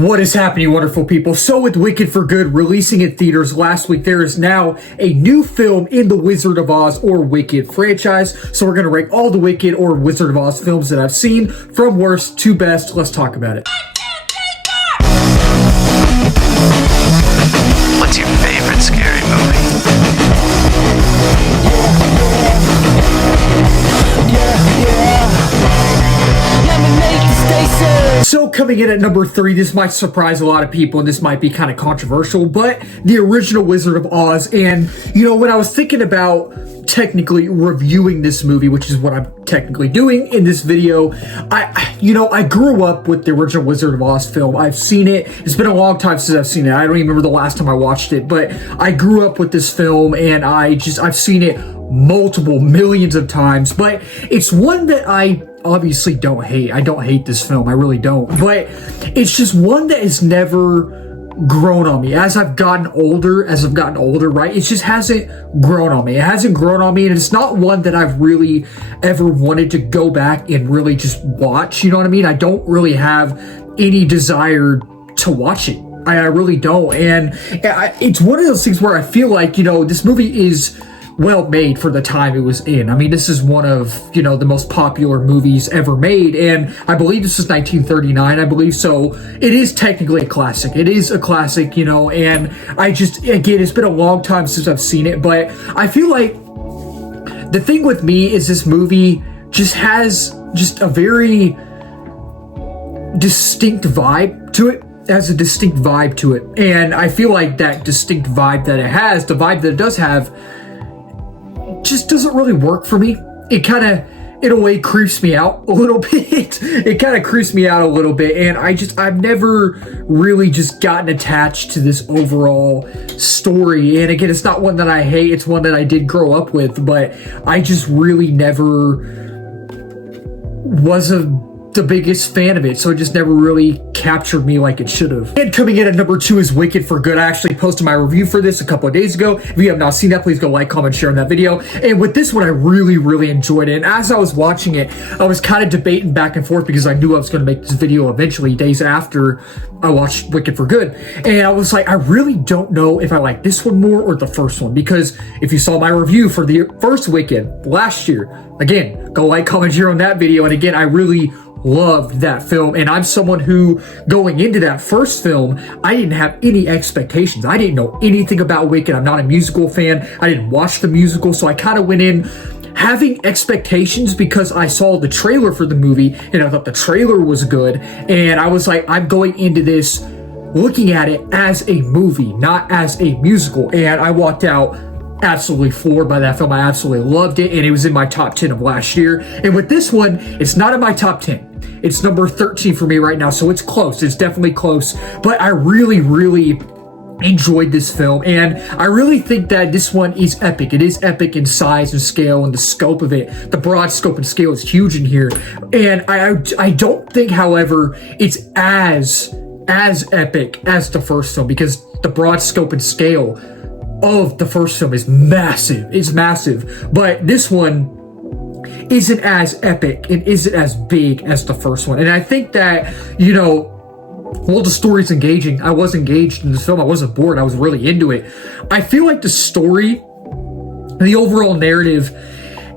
What is happening, wonderful people? So with Wicked for Good releasing in theaters last week, there is now a new film in the Wizard of Oz or Wicked franchise. So we're going to rank all the Wicked or Wizard of Oz films that I've seen from worst to best. Let's talk about it. What's your favorite scary movie? So coming in at number 3, this might surprise a lot of people and this might be kind of controversial, but the original Wizard of Oz. And, you know, when I was thinking about technically reviewing this movie, which is what I'm technically doing in this video, I grew up with the original Wizard of Oz film. I've seen it. It's been a long time since I've seen it. I don't even remember the last time I watched it, but I grew up with this film and I've seen it multiple millions of times, but it's one that I obviously don't hate. I don't hate this film. I really don't. But it's just one that has never grown on me. As I've gotten older, right? It just hasn't grown on me. It hasn't grown on me, and it's not one that I've really ever wanted to go back and really just watch. You know what I mean? I don't really have any desire to watch it. I really don't. And it's one of those things where I feel like, you know, this movie is well made for the time it was in. I mean, this is one of, you know, the most popular movies ever made, and I believe this is 1939, I believe, so it is technically a classic. It is a classic, you know, and again, it's been a long time since I've seen it, but I feel like the thing with me is this movie just has just a very distinct vibe to it. It has a distinct vibe to it, and I feel like that distinct vibe that it has, the vibe that it does have, just doesn't really work for me. It kind of, in a way, creeps me out a little bit. It kind of creeps me out a little bit, and I've never really just gotten attached to this overall story. And again, it's not one that I hate. It's one that I did grow up with, but I just really never was the biggest fan of it, so it just never really captured me like it should have. And coming in at number 2 is Wicked for Good. I actually posted my review for this a couple of days ago. If you have not seen that, please go like, comment, share on that video. And with this one, I really enjoyed it. And as I was watching it, I was kind of debating back and forth because I knew I was going to make this video eventually, days after I watched Wicked for Good. And I was like, I really don't know if I like this one more or the first one, because if you saw my review for the first Wicked last year, again, go like, comment, share on that video. And again, I really loved that film, and I'm someone who, going into that first film, I didn't have any expectations. I didn't know anything about Wicked. I'm not a musical fan. I didn't watch the musical, so I kind of went in having expectations because I saw the trailer for the movie and I thought the trailer was good, and I was like, I'm going into this looking at it as a movie, not as a musical, and I walked out absolutely floored by that film. I absolutely loved it, and it was in my top 10 of last year. And with this one, it's not in my top 10. It's number 13 for me right now, so it's close. It's definitely close, but I really enjoyed this film, and I really think that this one is epic. It is epic in size and scale and the scope of it. The broad scope and scale is huge in here, and I don't think, however, it's as epic as the first film, because the broad scope and scale of the first film is massive. It's massive, but this one isn't as epic and isn't as big as the first one. And I think that, you know, well, the story's engaging. I was engaged in this film. I wasn't bored. I was really into it. I feel like the story, the overall narrative,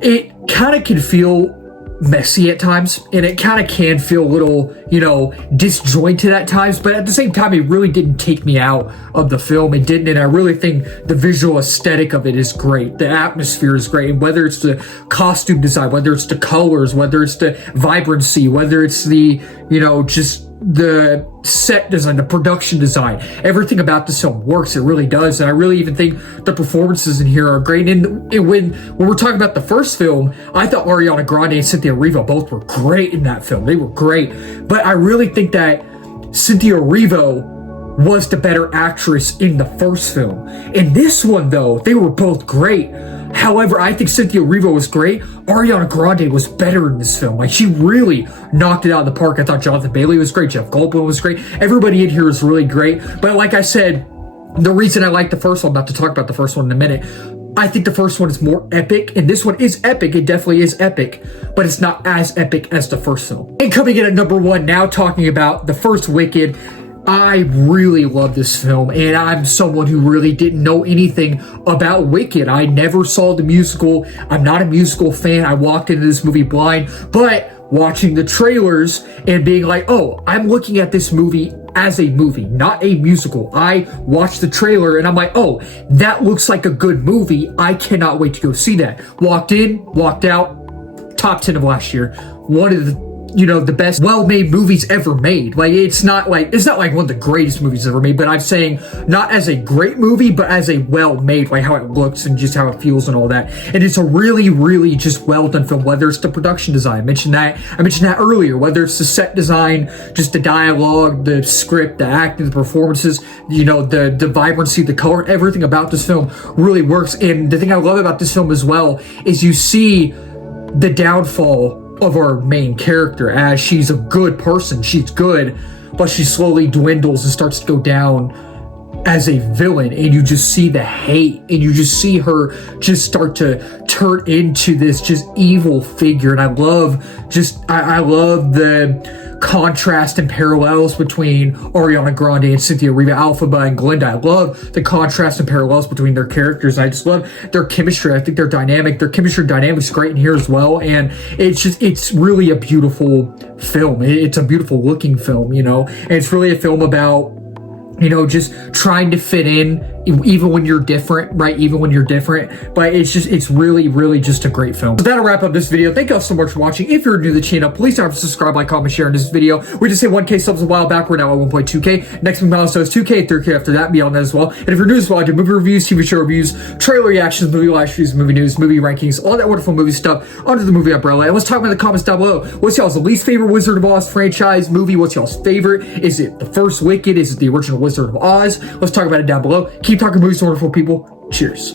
it kind of can feel messy at times, and it kind of can feel a little, you know, disjointed at times, but at the same time, it really didn't take me out of the film. It didn't, and I really think the visual aesthetic of it is great. The atmosphere is great, and whether it's the costume design, whether it's the colors, whether it's the vibrancy, whether it's the, you know, just the set design, the production design, everything about this film works. It really does, and I really even think the performances in here are great. And when we're talking about the first film, I thought Ariana Grande and Cynthia Erivo both were great in that film. They were great, but I really think that Cynthia Erivo was the better actress in the first film. In this one, though, they were both great. However, I think Cynthia Erivo was great. Ariana Grande was better in this film. Like, she really knocked it out of the park. I thought Jonathan Bailey was great. Jeff Goldblum was great. Everybody in here is really great. But like I said, the reason I like the first one, not to talk about the first one in a minute, I think the first one is more epic, and this one is epic. It definitely is epic, but it's not as epic as the first film. And coming in at number 1, now talking about the first Wicked, I really love this film, and I'm someone who really didn't know anything about Wicked. I never saw the musical. I'm not a musical fan. I walked into this movie blind, but watching the trailers and being like, oh, I'm looking at this movie as a movie, not a musical. I watched the trailer and I'm like, oh, that looks like a good movie. I cannot wait to go see that. Walked in, walked out, top 10 of last year. One of the the best well-made movies ever made. Like, it's not like one of the greatest movies ever made, but I'm saying not as a great movie, but as a well-made, like how it looks and just how it feels and all that. And it's a really, really just well-done film, whether it's the production design. I mentioned that earlier, whether it's the set design, just the dialogue, the script, the acting, the performances, the vibrancy, the color, everything about this film really works. And the thing I love about this film as well is you see the downfall of our main character, as she's a good person. She's good, but she slowly dwindles and starts to go down as a villain, and you just see the hate, and you just see her just start to turn into this just evil figure. And I love the contrast and parallels between Ariana Grande and Cynthia Erivo, Alphaba and Glinda. I love the contrast and parallels between their characters. I just love their chemistry. I think their chemistry and dynamics great in here as well. And it's really a beautiful film. It's a beautiful looking film, and it's really a film about just trying to fit in, even when you're different, right? Even when you're different. But it's really, really just a great film. So that'll wrap up this video. Thank you all so much for watching. If you're new to the channel, please don't forget to subscribe, like, comment, share in this video. We just hit 1K subs a while back. We're now at 1.2K. Next big milestone is 2K, 3K after that, beyond that as well. And if you're new as well, I do movie reviews, TV show reviews, trailer reactions, movie live streams, movie news, movie rankings, all that wonderful movie stuff under the movie umbrella. And let's talk about in the comments down below. What's y'all's least favorite Wizard of Oz franchise movie? What's y'all's favorite? Is it the first Wicked? Is it the original Wizard of Oz? Let's talk about it down below. Keep talking movies, wonderful people. Cheers.